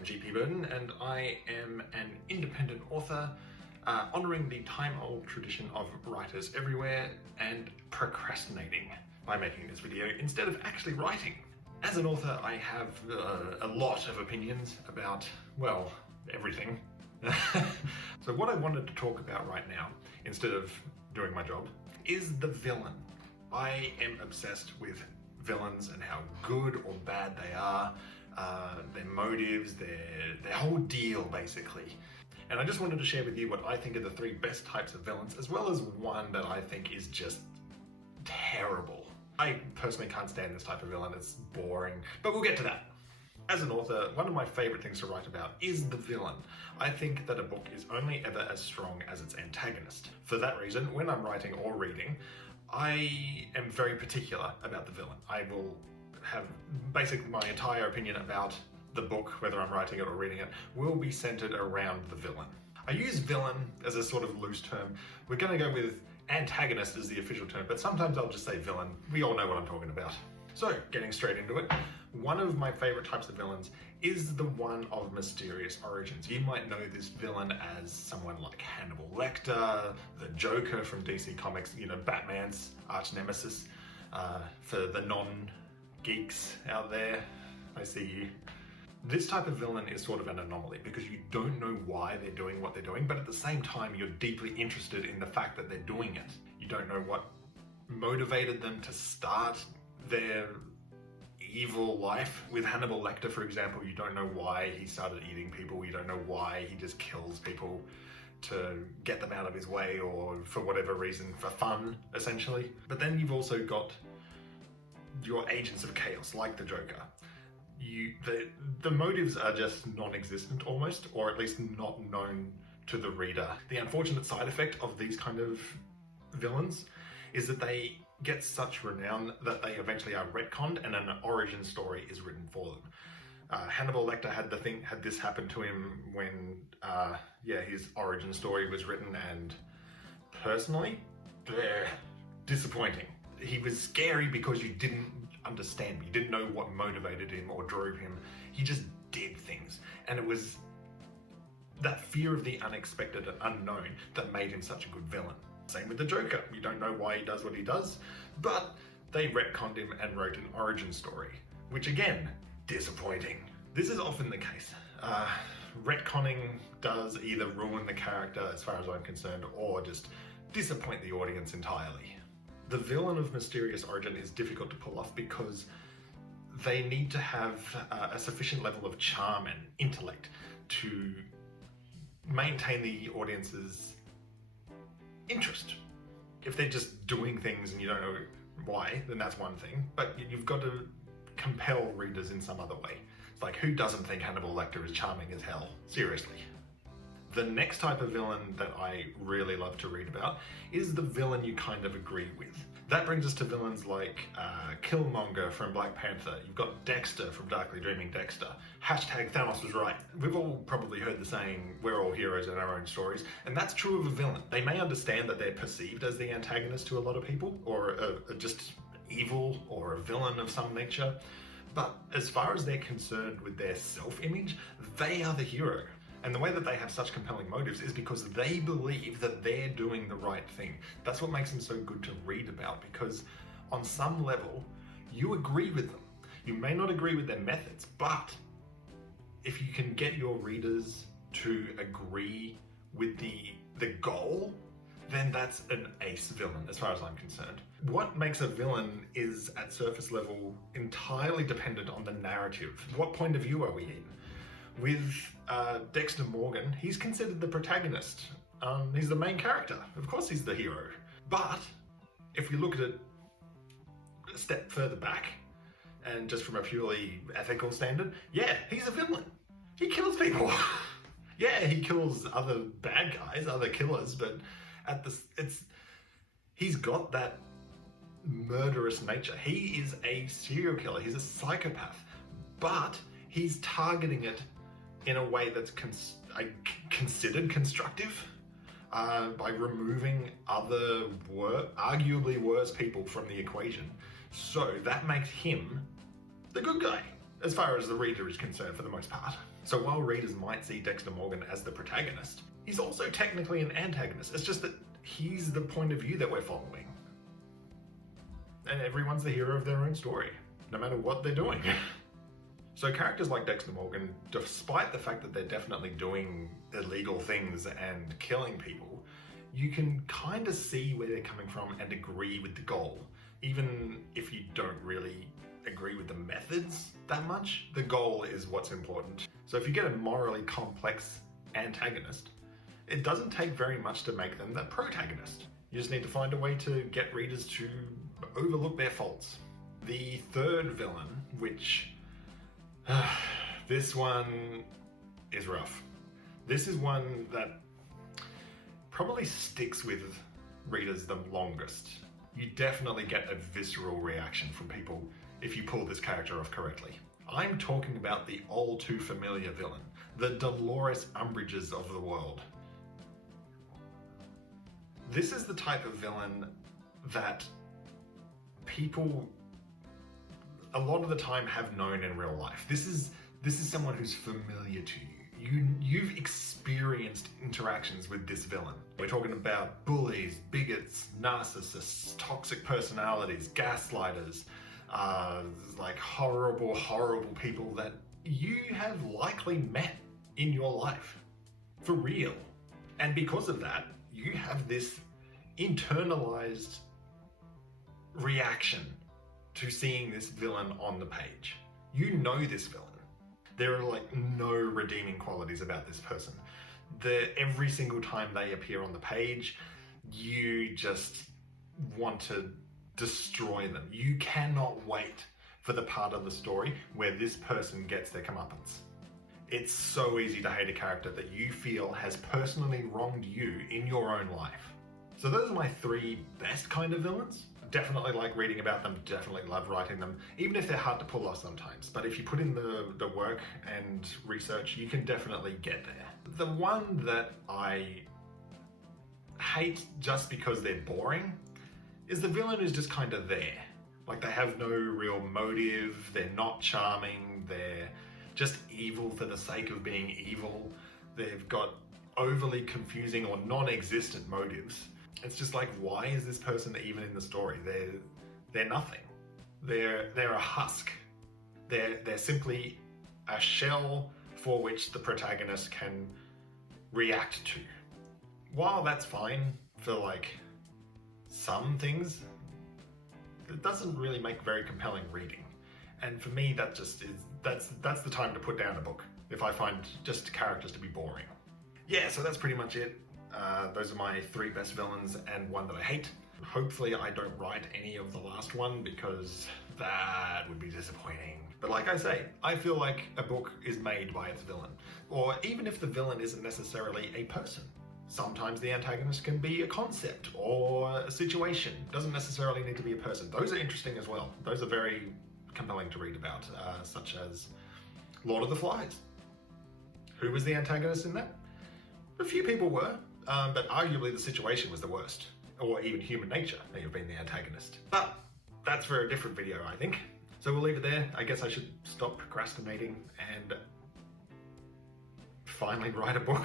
I'm GP Burton, and I am an independent author honouring the time-old tradition of writers everywhere and procrastinating by making this video instead of actually writing. As an author, I have a lot of opinions about, well, everything. So what I wanted to talk about right now, instead of doing my job, is the villain. I am obsessed with villains and how good or bad they are, their motives, their whole deal basically. And I just wanted to share with you what I think are the 3 best types of villains, as well as one that I think is just terrible. I personally can't stand this type of villain, it's boring, but we'll get to that. As an author, one of my favourite things to write about is the villain. I think that a book is only ever as strong as its antagonist. For that reason, when I'm writing or reading, I am very particular about the villain. I will have basically my entire opinion about the book, whether I'm writing it or reading it, will be centered around the villain. I use villain as a sort of loose term. We're going to go with antagonist as the official term, but sometimes I'll just say villain. We all know what I'm talking about. So, getting straight into it, one of my favorite types of villains is the one of mysterious origins. You might know this villain as someone like Hannibal Lecter, the Joker from DC Comics, you know, Batman's arch nemesis. For the non-geeks out there, I see you. This type of villain is sort of an anomaly because you don't know why they're doing what they're doing, but at the same time, you're deeply interested in the fact that they're doing it. You don't know what motivated them to start their evil life. With Hannibal Lecter, for example, you don't know why he started eating people. You don't know why he just kills people to get them out of his way or for whatever reason, for fun, essentially. But then you've also got your agents of chaos, like the Joker. The motives are just non-existent almost, or at least not known to the reader. The unfortunate side effect of these kind of villains is that they get such renown that they eventually are retconned and an origin story is written for them. Hannibal Lecter had this happen to him when his origin story was written, and personally, disappointing. He was scary because you didn't understand him. You didn't know what motivated him or drove him. He just did things. And it was that fear of the unexpected and unknown that made him such a good villain. Same with the Joker. You don't know why he does what he does, but they retconned him and wrote an origin story, which again, disappointing. This is often the case. Retconning does either ruin the character as far as I'm concerned, or just disappoint the audience entirely. The villain of mysterious origin is difficult to pull off because they need to have a sufficient level of charm and intellect to maintain the audience's interest. If they're just doing things and you don't know why, then that's one thing, but you've got to compel readers in some other way. It's like, who doesn't think Hannibal Lecter is charming as hell? Seriously. The next type of villain that I really love to read about is the villain you kind of agree with. That brings us to villains like Killmonger from Black Panther. You've got Dexter from Darkly Dreaming Dexter. Hashtag Thanos was right. We've all probably heard the saying, we're all heroes in our own stories, and that's true of a villain. They may understand that they're perceived as the antagonist to a lot of people, or just evil, or a villain of some nature, but as far as they're concerned with their self-image, they are the hero. And the way that they have such compelling motives is because they believe that they're doing the right thing. That's what makes them so good to read about, because on some level, you agree with them. You may not agree with their methods, but if you can get your readers to agree with the goal, then that's an ace villain as far as I'm concerned. What makes a villain is, at surface level, entirely dependent on the narrative. What point of view are we in? With Dexter Morgan, he's considered the protagonist. He's the main character. Of course he's the hero. But if we look at it a step further back, and just from a purely ethical standard, yeah, he's a villain. He kills people. Yeah, he kills other bad guys, other killers, but he's got that murderous nature. He is a serial killer. He's a psychopath, but he's targeting it in a way that's considered constructive by removing other arguably worse people from the equation. So that makes him the good guy. as far as the reader is concerned for the most part. So while readers might see Dexter Morgan as the protagonist, he's also technically an antagonist. It's just that he's the point of view that we're following. And everyone's the hero of their own story, no matter what they're doing. So characters like Dexter Morgan, despite the fact that they're definitely doing illegal things and killing people, you can kind of see where they're coming from and agree with the goal. Even if you don't really agree with the methods that much, the goal is what's important. So if you get a morally complex antagonist, it doesn't take very much to make them the protagonist. You just need to find a way to get readers to overlook their faults. The third villain, which this one is rough. This is one that probably sticks with readers the longest. You definitely get a visceral reaction from people if you pull this character off correctly. I'm talking about the all too familiar villain, the Dolores Umbridges of the world. This is the type of villain that people a lot of the time have known in real life. This is someone who's familiar to you. You've experienced interactions with this villain. We're talking about bullies, bigots, narcissists, toxic personalities, gaslighters, like horrible people that you have likely met in your life, for real. And because of that, you have this internalized reaction to seeing this villain on the page. You know this villain. There are like no redeeming qualities about this person. Every single time they appear on the page, you just want to destroy them. You cannot wait for the part of the story where this person gets their comeuppance. It's so easy to hate a character that you feel has personally wronged you in your own life. So those are my three best kind of villains. Definitely like reading about them, definitely love writing them, even if they're hard to pull off sometimes. But if you put in the work and research, you can definitely get there. The one that I hate just because they're boring is the villain who's just kind of there. Like they have no real motive, they're not charming, they're just evil for the sake of being evil. They've got overly confusing or non-existent motives. It's just like, why is this person even in the story? They're nothing. They're a husk. They're simply a shell for which the protagonist can react to. While that's fine for like some things, it doesn't really make very compelling reading. And for me, that just is that's the time to put down a book if I find just characters to be boring. Yeah, so that's pretty much it. Those are my three best villains and one that I hate. Hopefully I don't write any of the last one because that would be disappointing. But like I say, I feel like a book is made by its villain. Or even if the villain isn't necessarily a person. Sometimes the antagonist can be a concept or a situation. It doesn't necessarily need to be a person. Those are interesting as well. Those are very compelling to read about, such as Lord of the Flies. Who was the antagonist in that? A few people were. But arguably the situation was the worst, or even human nature may have been the antagonist. But that's for a different video, I think. So we'll leave it there. I guess I should stop procrastinating and finally write a book.